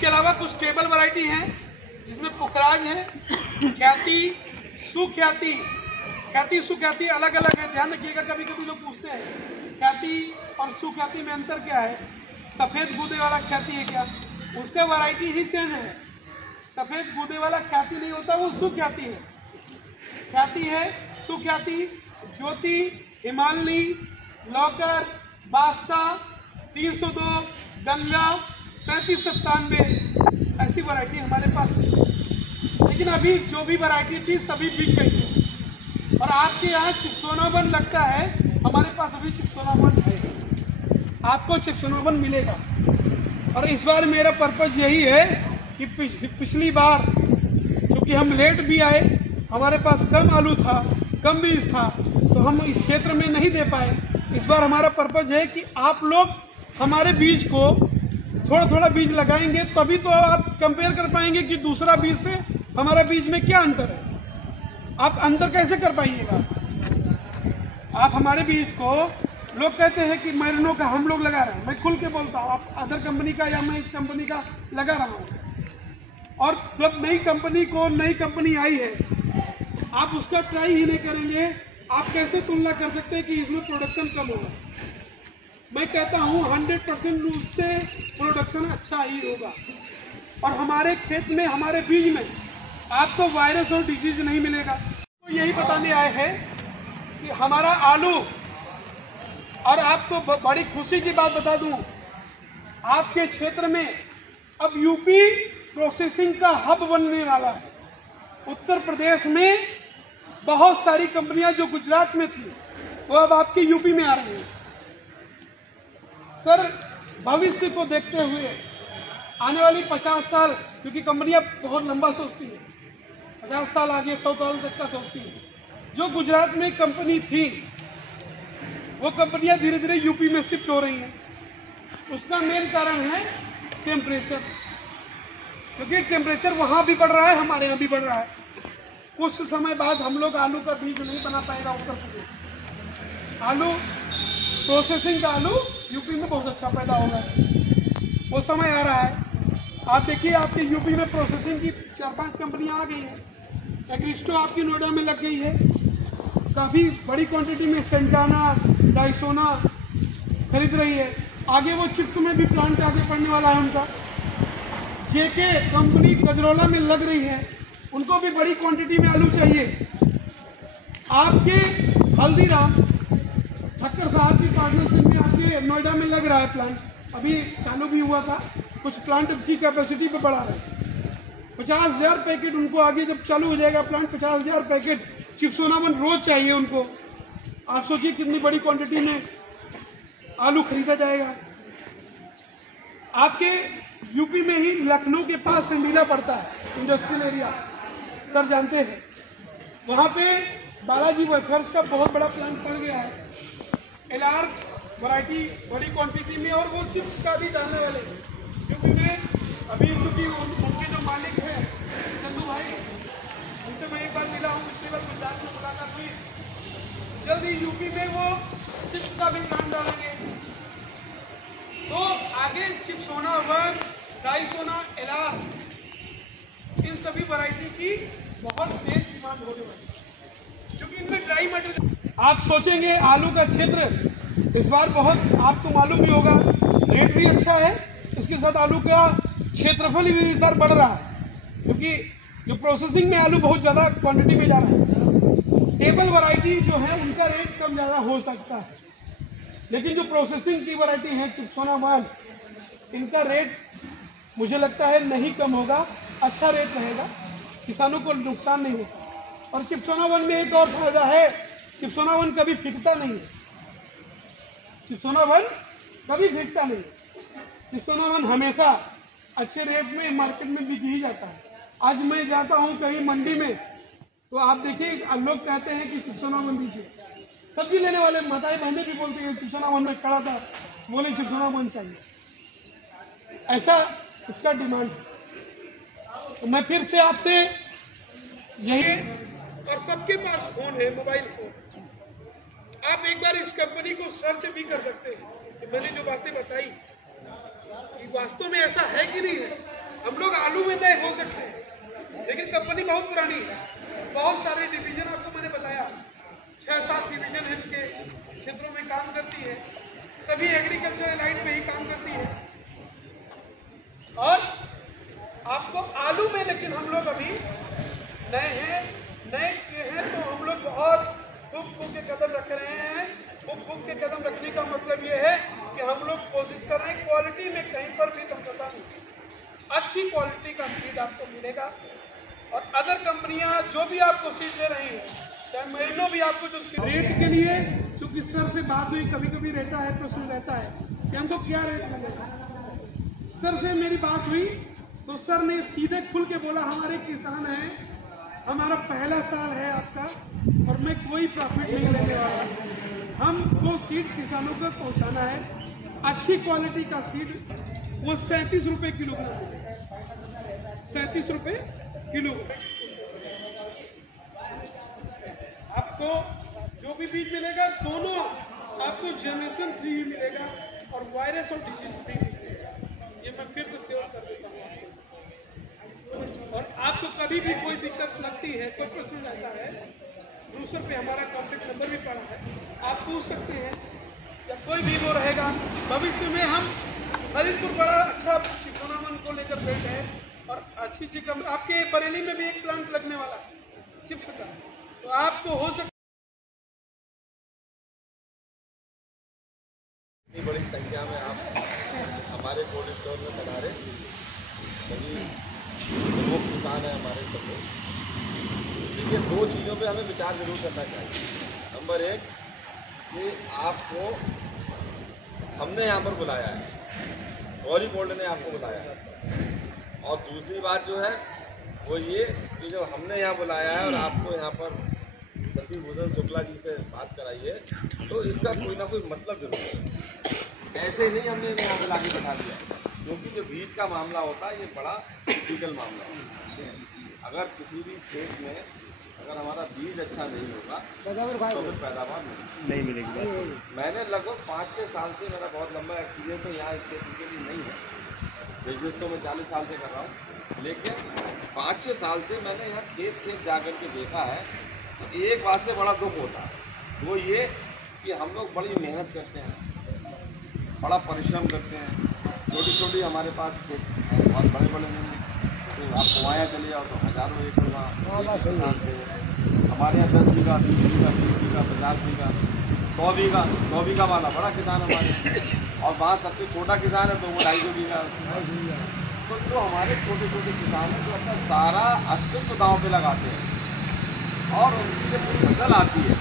इसके अलावा कुछ टेबल वैरायटी हैं जिसमें पुखराज है, ख्याति, सुख्याति। ख्याति सुख्याति अलग अलग है, ध्यान रखिएगा। कभी कभी लोग पूछते हैं ख्याति और सुख्याति में अंतर क्या है, सफ़ेद गूदे वाला ख्याति है क्या? उसका वैरायटी ही चेंज है। सफ़ेद गूदे वाला ख्याति नहीं होता, वो सुख्याति है। ख्याति है, सुख्याति, ज्योति, हिमालनी, लौकर, बादशाह, 302, गंगा, 3797 ऐसी वैरायटी हमारे पास है। लेकिन अभी जो भी वैरायटी थी सभी बिक गई है। और आपके यहाँ चिप्सोनावन लगता है, हमारे पास अभी चिप्सोनावन है, आपको चिप्सोनावन मिलेगा। और इस बार मेरा पर्पज यही है कि पिछली बार चूँकि हम लेट भी आए, हमारे पास कम आलू था, कम बीज था, तो हम इस क्षेत्र में नहीं दे पाए। इस बार हमारा पर्पज है कि आप लोग हमारे बीज को थोड़ा थोड़ा बीज लगाएंगे, तभी तो आप कंपेयर कर पाएंगे कि दूसरा बीज से हमारा बीज में क्या अंतर है। आप अंतर कैसे कर पाइएगा? आप हमारे बीज को, लोग कहते हैं कि मैरिनो का हम लोग लगा रहे हैं, मैं खुल के बोलता हूँ, आप अदर कंपनी का या मैं इस कंपनी का लगा रहा हूँ। और जब नई कंपनी आई है, आप उसका ट्राई ही नहीं करेंगे, आप कैसे तुलना कर सकते हैं कि इसमें प्रोडक्शन कम होगा? मैं कहता हूँ 100% उससे प्रोडक्शन अच्छा ही होगा। और हमारे खेत में, हमारे बीज में आपको वायरस और डिजीज नहीं मिलेगा। तो यही बताने आए हैं कि हमारा आलू, और आपको बड़ी खुशी की बात बता दूं, आपके क्षेत्र में अब यूपी प्रोसेसिंग का हब बनने वाला है। उत्तर प्रदेश में बहुत सारी कंपनियां जो गुजरात में थी वो अब आपकी यूपी में आ रही हैं। सर, भविष्य को देखते हुए आने वाली 50 साल, क्योंकि कंपनियां बहुत लंबा सोचती है, 50 साल आगे 100 साल तक का सोचती है। जो गुजरात में कंपनी थी वो कंपनियां धीरे धीरे यूपी में शिफ्ट हो रही हैं। उसका मेन कारण है टेम्परेचर, क्योंकि टेम्परेचर वहाँ भी बढ़ रहा है, हमारे यहाँ भी बढ़ रहा है। कुछ समय बाद हम लोग आलू का बीज नहीं बना पाएगा उत्तर प्रदेश। आलू प्रोसेसिंग का आलू यूपी में बहुत अच्छा पैदा होगा, वो समय आ रहा है। आप देखिए, आपके यूपी में प्रोसेसिंग की 4-5 कंपनियां आ गई हैं। एग्रिस्टो आपकी नोएडा में लग गई है, काफ़ी बड़ी क्वांटिटी में सेंटाना, डाइसोना खरीद रही है। आगे वो चिप्स में भी प्लांट आगे बढ़ने वाला है उनका। जेके कंपनी गजरौला में लग रही है, उनको भी बड़ी क्वांटिटी में आलू चाहिए। आपके हल्दीराम ठक्कर साहब की पार्टनरशिप में आपके नोएडा में लग रहा है प्लांट, अभी चालू भी हुआ था। कुछ प्लांट की कैपेसिटी पे बढ़ा रहे हैं। 50,000 पैकेट उनको आगे जब चालू हो जाएगा प्लांट, 50,000 पैकेट चिप्सोनावन रोज चाहिए उनको। आप सोचिए कितनी बड़ी क्वांटिटी में आलू खरीदा जाएगा। आपके यूपी में ही लखनऊ के पास सिंडीला पड़ता है, इंडस्ट्रियल एरिया, सर जानते हैं। वहाँ पे बालाजी वेफर्स का बहुत बड़ा प्लांट पड़ गया है। एलआर वैरायटी बड़ी क्वांटिटी में, और वो चिप्स का भी डालने वाले यूपी में। अभी चूँकि उनके जो मालिक हैं चंदू भाई, उनसे मैं एक बार मिला हूँ, पिछली बार गुजरात में मुलाकात हुई। जल्द ही यूपी में वो चिप्स का भी प्लांट डालेंगे। तो आगे चिप्सोनावन, डाइसोना, एलआर, इन सभी वैरायटी की बहुत तेज डिमांड होने वाली है, क्योंकि इनमें ड्राई मटेरियल। आप सोचेंगे आलू का क्षेत्र इस बार बहुत, आपको मालूम भी होगा, रेट भी अच्छा है, इसके साथ आलू का क्षेत्रफल भी इस बार बढ़ रहा है, क्योंकि जो प्रोसेसिंग में आलू बहुत ज़्यादा क्वांटिटी में जा रहा है। टेबल वैरायटी जो है उनका रेट कम ज़्यादा हो सकता है, लेकिन जो प्रोसेसिंग की वैरायटी है चिप्सोनावन, इनका रेट मुझे लगता है नहीं कम होगा, अच्छा रेट रहेगा, किसानों को नुकसान नहीं होगा। और चिप्सोनावन में एक और फायदा है, चिप्सोनावन कभी फिकता नहीं है। चिप्सोनावन कभी फिकता नहीं। चिप्सोनावन हमेशा अच्छे रेट में मार्केट में बिक ही जाता है। आज मैं जाता हूँ कहीं मंडी में, तो आप देखिए लोग कहते हैं कि चिप्सोनावन दीजिए। सब्जी लेने वाले माताएं बहनें भी बोलती हैं चिप्सोनावन में खड़ा था, बोले चिप्सोनावन चाहिए। ऐसा इसका डिमांड है। तो मैं फिर से आपसे यही, और सबके पास फोन है, मोबाइल फोन, आप एक बार इस कंपनी को सर्च भी कर सकते हैं। तो मैंने जो बातें बताई कि वास्तव में ऐसा है कि नहीं है, आलू में नए हो सकते हैं, लेकिन कंपनी बहुत पुरानी है, बहुत सारे डिवीजन आपको मैंने बताया, 6-7 डिवीजन इनके क्षेत्रों में काम करती है, सभी एग्रीकल्चर लाइन पे ही काम करती है। और आपको आलू में लेकिन हम लोग अभी नए किए हैं, तो हम लोग बहुत फूक के कदम रख रहे हैं। फूक के कदम रखने का मतलब ये है कि हम लोग कोशिश कर रहे हैं क्वालिटी में कहीं पर भी समझौता नहीं, अच्छी क्वालिटी का सीड आपको मिलेगा। और अदर कंपनियां जो भी आपको सीड दे रही हैं, चाहे महीनों भी आपको जो रेट के लिए, चूंकि सर से बात हुई, कभी कभी रहता है प्रश्न रहता है कि हमको क्या रेट मिलेगा। सर से मेरी बात हुई तो सर ने सीधे खुल के बोला हमारे किसान हैं, हमारा पहला साल है आपका और मैं कोई प्रॉफिट नहीं लेने वाला, हमको सीड किसानों को पहुंचाना है, अच्छी क्वालिटी का सीड। वो 37 रुपये किलोग्राम, 37 रुपये किलो। आपको जो भी बीज मिलेगा दोनों आपको जनरेशन 3 ही मिलेगा और वायरस और डिजीज फ्री मिलेगा। ये मैं फिर से सेवा कर देता हूँ। और आपको कभी भी कोई दिक्कत लगती है, कोई प्रश्न रहता है, ब्रूसर पे हमारा कॉन्टेक्ट नंबर भी पड़ा है, आप पूछ सकते हैं। जब कोई भी वो रहेगा, भविष्य में हम हरिपुर बड़ा अच्छा चिकनामन को लेकर बैठे हैं और अच्छी चिकन, आपके बरेली में भी एक प्लांट लगने वाला है चिप्स का, तो आपको हो सकता इतनी बड़ी संख्या में आप हमारे कोल्ड स्टोर में बना रहे, सभी वो किसान है हमारे सब लोग। देखिए, 2 चीज़ों पे हमें विचार जरूर करना चाहिए। नंबर 1 कि आपको हमने यहाँ पर बुलाया है, गौरी गोल्ड ने आपको बुलाया है, और दूसरी बात जो है वो ये कि जब हमने यहाँ बुलाया है और आपको यहाँ पर शशि भूषण शुक्ला जी से बात कराई है, तो इसका कोई ना कोई मतलब जरूर है। ऐसे ही नहीं हमने यहाँ बुला के बैठा दिया, क्योंकि जो बीज का मामला होता है ये बड़ा क्रिटिकल मामला है। अगर किसी भी खेत में अगर हमारा बीज अच्छा नहीं होगा तो फिर पैदावार नहीं मिलेगी। मैंने लगभग 5-6 साल से, मेरा बहुत लंबा एक्सपीरियंस है यहाँ इस क्षेत्र के लिए नहीं है, बिजनेस तो मैं 40 साल से कर रहा हूँ, लेकिन 5-6 साल से मैंने यहाँ खेत जा कर के देखा है। तो एक बात से बड़ा दुख होता है, वो ये कि हम लोग बड़ी मेहनत करते हैं, बड़ा परिश्रम करते हैं, छोटी हमारे पास खेत बहुत बड़े नहीं हैं, तो आप कुआया चले जाओ तो हज़ारों एकड़ किसान से, हमारे यहाँ 10 बीघा, 20 बीघा, 30 बीघा, 50 बीघा, 100 बीघा वाला बड़ा किसान हमारे, और वहाँ सबसे छोटा किसान है तो वो 250 बीघा। तो जो हमारे छोटे किसान हैं जो अपना सारा अस्तित्व दांव पे लगाते हैं और उनकी जब फसल आती है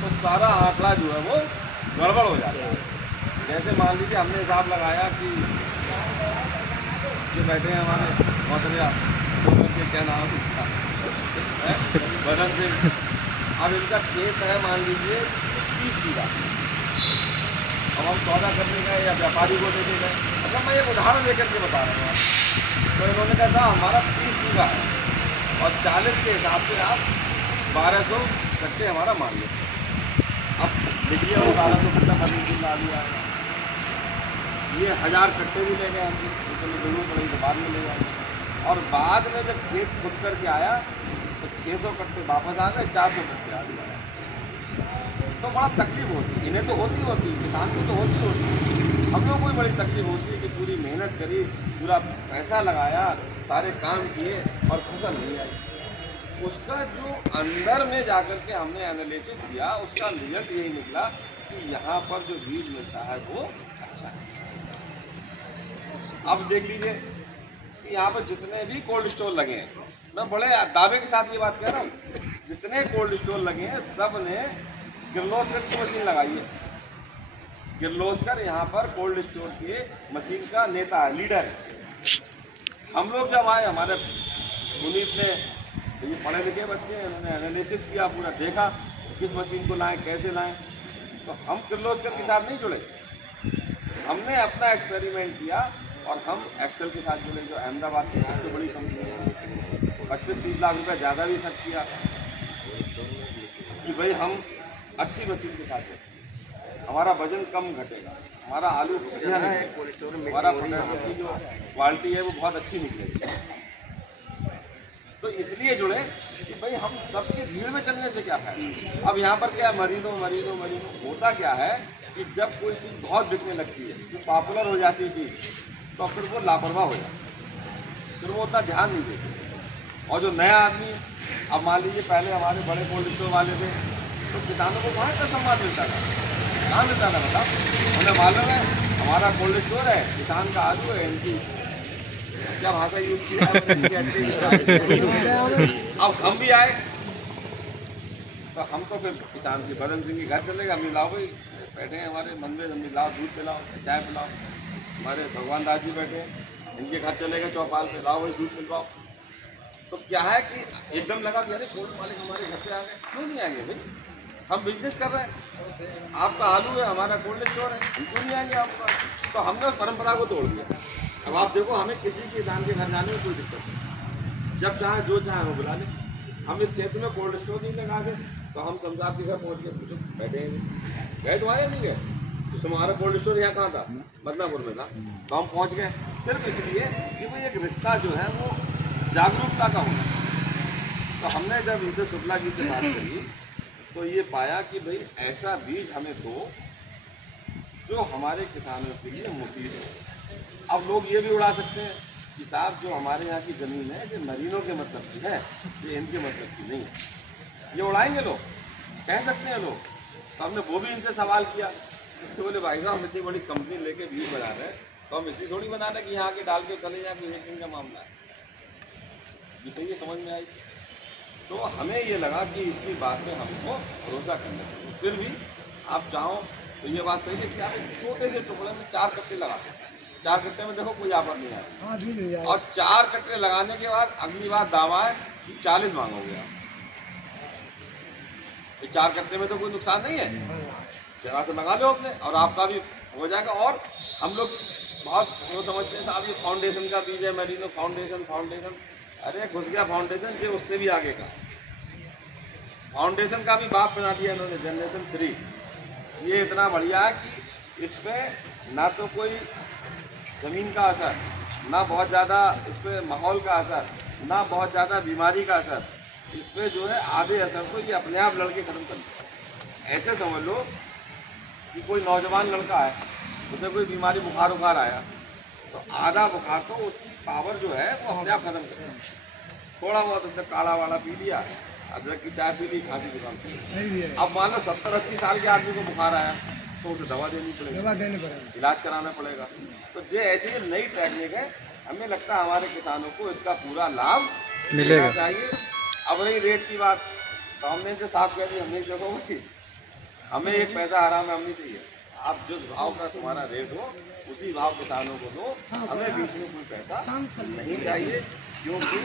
तो सारा आंकड़ा जो है वो गड़बड़ हो जाता है। जैसे मान लीजिए हमने हिसाब लगाया कि जो बैठे हैं हमारे मौसरिया के क्या नाम बदन से, अब इनका खेत है मान लीजिए 30 बीघा, अब हम सौदा करने गए या व्यापारी को देते गए, मतलब मैं एक उदाहरण लेकर के बता रहा हूँ। तो इन्होंने कहा था हमारा 30 बीघा है और 40 के हिसाब से आप 1200 कट्टे हमारा मान लो। अब देखिए 1200 कट्टा खरीद ला दिया, ये 1000 कट्टे भी ले गए हमसे, इतनी जरूरत पड़ी तो बाद में ले जाएंगे। और बाद में जब खेत खुद करके आया तो 600 कट्टे वापस आ गए, 400 कट्टे आ गए। तो बड़ा तकलीफ होती है, इन्हें तो होती किसान को तो होती हम लोगों को भी बड़ी तकलीफ होती है कि पूरी मेहनत करी, पूरा पैसा लगाया, सारे काम किए और फसल नहीं आई। उसका जो अंदर में जाकर के हमने एनालिसिस किया, उसका रिजल्ट यही निकला कि यहाँ पर जो बीज मिलता है वो अच्छा है। अब देख लीजिए कि यहाँ पर जितने भी कोल्ड स्टोर लगे हैं, मैं बड़े दावे के साथ ये बात कह रहा हूँ, जितने कोल्ड स्टोर लगे हैं सब ने किर्लोस्कर की मशीन लगाई है। किर्लोस्कर यहाँ पर कोल्ड स्टोर के मशीन का नेता है, लीडर है। हम लोग जब आए, हमारे पुनीत ने, ये पढ़े लिखे बच्चे हैं, उन्होंने एनालिसिस किया, पूरा देखा किस मशीन को लाएं, कैसे लाएं, तो हम किर्लोस्कर के साथ नहीं जुड़े, हमने अपना एक्सपेरिमेंट किया और हम एक्सेल के साथ जुड़े, जो अहमदाबाद की सबसे बड़ी कंपनी है। 25-30 लाख रुपये ज़्यादा भी खर्च किया कि भाई हम अच्छी मशीन के साथ हैं, हमारा वजन कम घटेगा, हमारा आलू बढ़िया निकले, हमारा पोटैटो की जो क्वालिटी है वो बहुत अच्छी निकलेगी। तो इसलिए जुड़े कि भाई हम सबकी भीड़ में चलने से क्या फायदा। अब यहाँ पर क्या मरीजों होता क्या है कि जब कोई चीज़ बहुत बिकने लगती है, जो पॉपुलर हो जाती है चीज़, तो फिर वो लापरवाह हो जाता है, फिर वो उतना ध्यान नहीं देते। और जो नया आदमी, अब मान लीजिए पहले हमारे बड़े कोल्ड स्टोर वाले थे, तो किसानों को वहाँ का सम्मान मिलता था, कहाँ मिलता था बताओ। उन्हें मालूम है हमारा कोल्ड स्टोर है, किसान का आलू है, इनकी क्या भाषा यूज की अब हम भी आए तो हम तो फिर किसान की बदन सिंह के घर चले गए। हम लाओ भाई बैठे हैं हमारे मन में, हम लाओ दूध पिलाओ, चाय पिलाओ। हमारे भगवान दास जी बैठे हैं, इनके घर चले गए चौपाल पे, लाओ भाई दूध पिलवाओ। तो क्या है कि एकदम लगा कि अरे कोल्ड मालिक हमारे घर पे आ गए। क्यों नहीं आएंगे भाई, हम बिजनेस कर रहे हैं, आपका आलू है, हमारा कोल्ड स्टोर है, हम क्यों नहीं आएंगे आपका। तो हमने परंपरा को तोड़ दिया। अब आप देखो, हमें किसी किसान के घर जाने में कोई दिक्कत नहीं, जब चाहे जो चाहे वो बुला ले। हम इस क्षेत्र में कोल्ड स्टोर नहीं लगा दे तो हम समझा आपके घर पहुँच गए, पूछो बैठे हैं, गए तुम्हारे नहीं गए, तो तुम्हारा कोल्ड स्टोर यहाँ कहाँ था, बदनापुर में था, तो हम पहुँच गए। सिर्फ इसलिए कि भाई एक रिश्ता जो है वो जागरूकता का होना। तो हमने जब इनसे शुक्ला जी से बात करी तो ये पाया कि भाई ऐसा बीज हमें दो जो हमारे किसानों के लिए मुफीद हो। अब लोग ये भी उड़ा सकते हैं कि साहब जो हमारे यहाँ की ज़मीन है ये मरीनों के मतलब की है, ये इनके मतलब की नहीं है, ये उड़ाएंगे लोग, कह सकते हैं लोग। तो हमने वो भी इनसे सवाल किया, इससे बोले भाई साहब हम इतनी बड़ी कंपनी लेके बीज बना रहे हैं, तो हम इसलिए थोड़ी बना रहे कि यहाँ आके डाल के चले जाए, कोई एक दिन का मामला है। जिसे ये समझ में आई तो हमें ये लगा कि इनकी बात में हमको भरोसा करना चाहिए। फिर भी आप चाहो तो ये बात सही है कि आप एक छोटे से टुकड़े में 4 कट्टे लगाते हैं, 4 कट्टे में देखो कोई आफत नहीं आया। और 4 कट्टे लगाने के बाद अगली बार दावा है कि 40 मांगोगे आप। 4 कट्टे में तो कोई नुकसान नहीं है, जरा से लगा लो अपने और आपका भी हो जाएगा। और हम लोग बहुत वो समझते हैं साहब ये फाउंडेशन का बीज है, मेरिनो फाउंडेशन, अरे घुस गया फाउंडेशन जो उससे भी आगे का। फाउंडेशन का भी बाप बना दिया इन्होंने, जनरेशन 3। ये इतना बढ़िया है कि इस पर ना तो कोई ज़मीन का असर, ना बहुत ज़्यादा इस पर माहौल का असर, ना बहुत ज़्यादा बीमारी का असर। इस पर जो है आधे असर को ये अपने आप लड़के खत्म कर देते। ऐसे समझ लो कि कोई नौजवान लड़का है, उसे कोई बीमारी बुखार आया तो आधा बुखार तो उसकी पावर जो है वो अपने आप खत्म कर देता। थोड़ा बहुत उसने काढ़ा वाला पी लिया, अदरक की चाय पी ली, खांसी जुकाम पी लिया। अब मान लो 70-80 साल के आदमी को बुखार आया तो उसे दवा देनी पड़ेगी, इलाज कराना पड़ेगा। तो जो ऐसी नई टेक्निक है, हमें लगता है हमारे किसानों को इसका पूरा लाभ मिलेगा चाहिए। अब रही रेट की बात, तो हमने इनसे साफ कह दी, हमने देखो भाई हमें एक पैसा आराम में हम नहीं चाहिए, आप जिस भाव का तुम्हारा रेट हो उसी भाव किसानों को दो, हमें बीच में कोई पैसा नहीं चाहिए। क्योंकि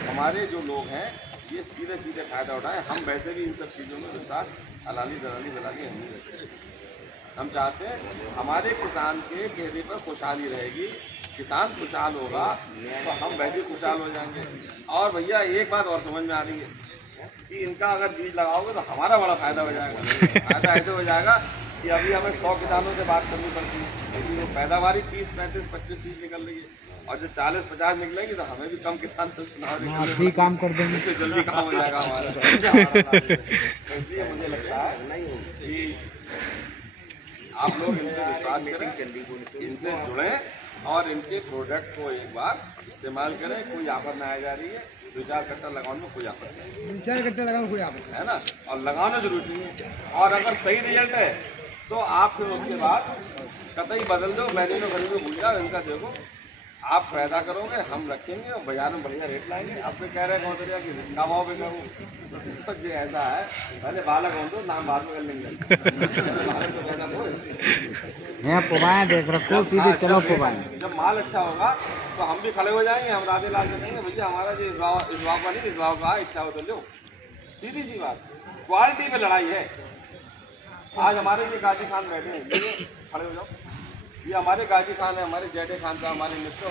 हमारे जो लोग हैं ये सीधे सीधे फायदा उठाएं। हम वैसे भी इन सब चीज़ों में विश्वास हलाली दलाली हम नहीं रखते। हम चाहते हैं हमारे किसान के चेहरे पर खुशहाली रहेगी, किसान खुशहाल होगा तो हम वैसे खुशहाल हो जाएंगे। और भैया एक बात और समझ में आ रही है कि इनका अगर बीज लगाओगे तो हमारा बड़ा फायदा हो जाएगा। फायदा ऐसे हो जाएगा कि अभी हमें 100 किसानों से बात करनी पड़ती है, लेकिन वो पैदावारी 30, 35, 25, 30 निकल रही है, और जो 40, 50 निकलेंगी तो हमें भी कम किसान भी काम कर देंगे, इससे जल्दी काम हो जाएगा हमारा। तो इसलिए मुझे लगता है कि आप लोग इन पर विश्वास करें, इनसे जुड़ें और इनके प्रोडक्ट को एक बार इस्तेमाल करें। कोई आफत ना आ जा रही है, 2-4 कट्टा लगाने में कोई आफत नहीं, 2-4 कट्टा लगाने में कोई आफत है ना, और लगाना जरूरी है। और अगर सही रिजल्ट है तो आप फिर उसके बाद कतई बदल दो, मैंने भूल जाओ, इनका देखो आप फायदा करोगे, हम रखेंगे और बाजार में बढ़िया रेट लाएंगे। आपको कह रहे कौन सा कि रिश्ता भाव पे करूँ, तो जो ऐसा है पहले बालक हो तो नाम बाद में कर लेंगे। देख रखो, सीधे चलो जब माल अच्छा होगा तो हम भी खड़े हो जाएंगे, हम राधे लाल से कहेंगे भैया हमारा जो इस भाव का नहीं, इस भाव का इच्छा हो तो लो। सीधी सी बात, क्वालिटी में लड़ाई है। आज हमारे ये गाजी खान बैठे हैं, ये खड़े हो जाओ, ये हमारे गाजी खान है, हमारे जेठे खान साहब हमारे मित्र,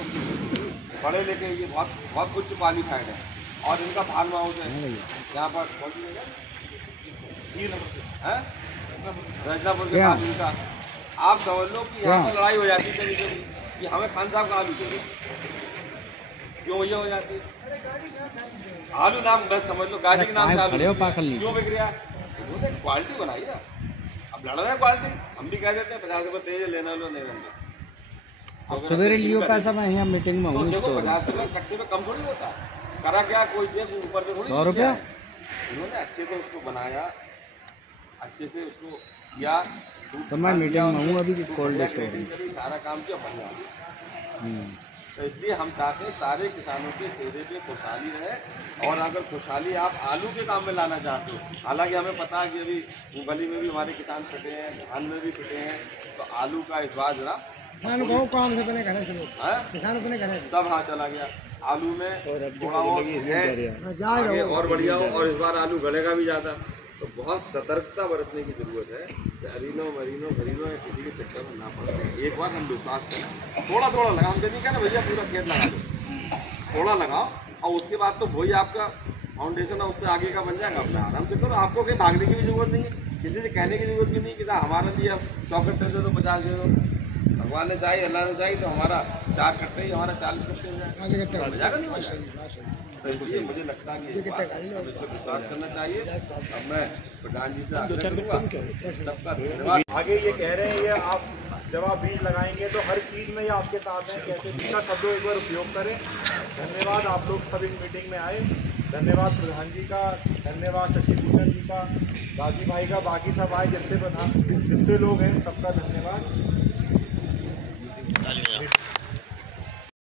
पढ़े लिखे, ये बहुत कुछ क्वालिफाइड है। और इनका फार्म हाउस है यहाँ पर रजनापुर के पास इनका। आप समझ लो कि यहाँ पर लड़ाई हो जाती है कभी कभी कि हमें खान साहब का आलू चाहिए, क्यों भैया हो जाती है? आलू नाम बस समझ लो, गाजी के नाम से आलू क्यों बिक रहा है? क्वालिटी बनाई ना, अब लड़ रहे हैं क्वालिटी, हम भी कह देते हैं 50 रुपये तेज लेना लो नहीं लेना। सवेरे लियो पैसा, मैं यहाँ मीटिंग में हूँ। देखो 50 रुपये कट्टे में कम थोड़ी होता, करा क्या कोई चीज ऊपर से 100 रुपया इन्होंने अच्छे से उसको बनाया, अच्छे से उसको किया। तो मैं मीटिंग में हूँ अभी, कोल्ड स्टोर में सारा काम किया बढ़िया। तो इसलिए हम चाहते हैं सारे किसानों के चेहरे पे खुशहाली रहे, और अगर खुशहाली आप आलू के काम में लाना चाहते हो, हालांकि हमें पता है कि अभी मूंगफली में भी हमारे किसान फटे हैं, धान में भी फटे हैं, तो आलू का इस बार जरा किसान को काम से बने घर से किसान अपने घर सब हाँ चला गया। आलू में थोड़ा और है आगे और बढ़िया हो, और इस बार आलू गलेगा भी ज़्यादा, तो बहुत सतर्कता बरतने की जरूरत है कि अरीनो मरीनो घरीनो या किसी के चक्कर में ना पड़े। एक बार हम विश्वास करें, थोड़ा थोड़ा लगाओ, हम नहीं कहना भैया पूरा खेत लगा दो, थोड़ा लगाओ, और उसके बाद तो वही आपका फाउंडेशन है, उससे आगे का बन जाएगा। अपना आराम से करो, आपको कहीं भागने की भी जरूरत नहीं है, किसी से कहने की जरूरत भी नहीं कि हमारा दिया 100 कट्टे दे दो 50 दे दो, भगवान ने चाहिए अल्लाह ने चाहिए तो हमारा 4 कट्टे ही हमारा 40 कट्टे हो जाएगा, नहीं हो जाएगा। तो इसलिए मुझे लगता है कि विश्वास करना चाहिए। अब मैं प्रधान जी से आग्रह करूंगा, सबका धन्यवाद। आगे ये कह रहे हैं, ये आप जब आप बीज लगाएंगे तो हर चीज़ में ये आपके साथ हैं, कैसे बीज का सब लोग एक बार उपयोग करें। धन्यवाद आप लोग सब इस मीटिंग में आए, धन्यवाद प्रधान जी का, धन्यवाद शशिभूषण जी का, गाजी भाई का, बाकी सब आए जितने प्रधान जितने लोग हैं सबका धन्यवाद।